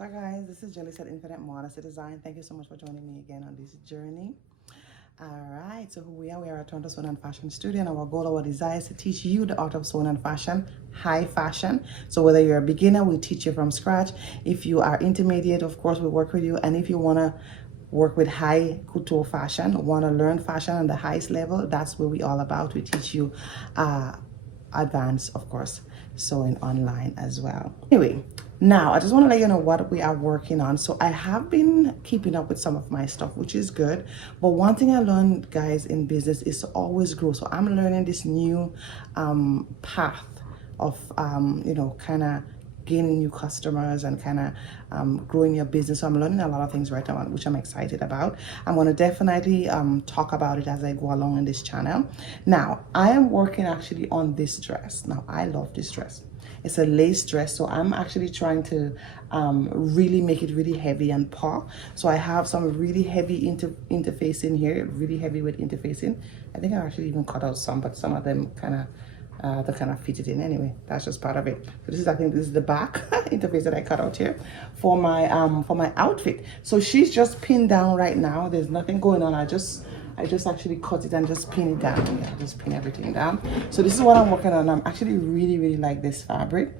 Hi guys, this is Gellis at Infinite Modesty Design. Thank you so much for joining me again on this journey. Alright, so who we are at Toronto Sewn and Fashion Studio, and our goal, our desire is to teach you the art of sewing and fashion, high fashion. So whether you're a beginner, we teach you from scratch. If you are intermediate, of course, we work with you. And if you want to work with high couture fashion, want to learn fashion on the highest level, that's what we all about. We teach you advanced, of course, sewing online as well. Anyway, now I just want to let you know what we are working on. So I have been keeping up with some of my stuff, which is good, but one thing I learned, guys, in business is to always grow. So I'm learning this new path of kind of gaining new customers and kind of growing your business. So I'm learning a lot of things right now, which I'm excited about. I'm going to definitely talk about it as I go along in this channel. Now, I am working actually on this dress. Now, I love this dress. It's a lace dress, so I'm actually trying to really make it really heavy and paw. So I have some really heavy interfacing here, really heavyweight interfacing. I think I actually even cut out some, but some of them kind of to kind of fit it in. Anyway, that's just part of it. So this is, I think this is the back interface that I cut out here for my outfit. So she's just pinned down right now. There's nothing going on. I just actually cut it and just pin it down. Yeah, just pin everything down. So this is what I'm working on. I'm actually really like this fabric.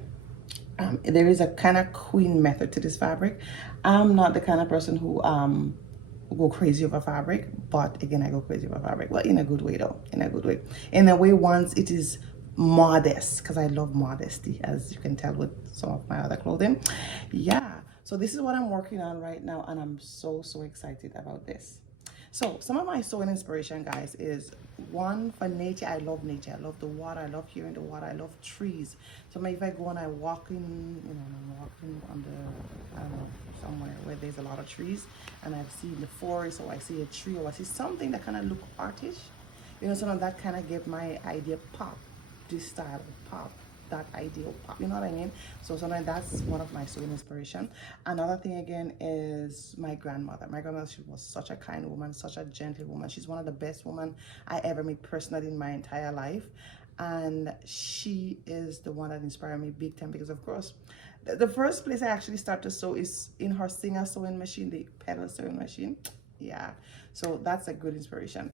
There is a kind of queen method to this fabric. I'm not the kind of person who go crazy over fabric, but again, I go crazy over fabric. Well, in a good way though, in a good way. In a way, once it is modest, because I love modesty, as you can tell with some of my other clothing. Yeah, so this is what I'm working on right now, and I'm so excited about this. So some of my sewing inspiration, guys, is one for nature. I love nature. I love the water. I love hearing the water. I love trees. So maybe if I go and I walk in, I'm walking on the, I don't know, somewhere where there's a lot of trees, and I've seen the forest, or I see a tree, or I see something that kind of look artish, some of that kind of give my idea pop. This style pop, that ideal pop, you know what I mean? So sometimes that's one of my sewing inspiration. Another thing again is my grandmother. My grandmother, she was such a kind woman, such a gentle woman. She's one of the best women I ever met personally in my entire life, and she is the one that inspired me big time, because of course the first place I actually start to sew is in her Singer sewing machine, the pedal sewing machine. Yeah, so that's a good inspiration.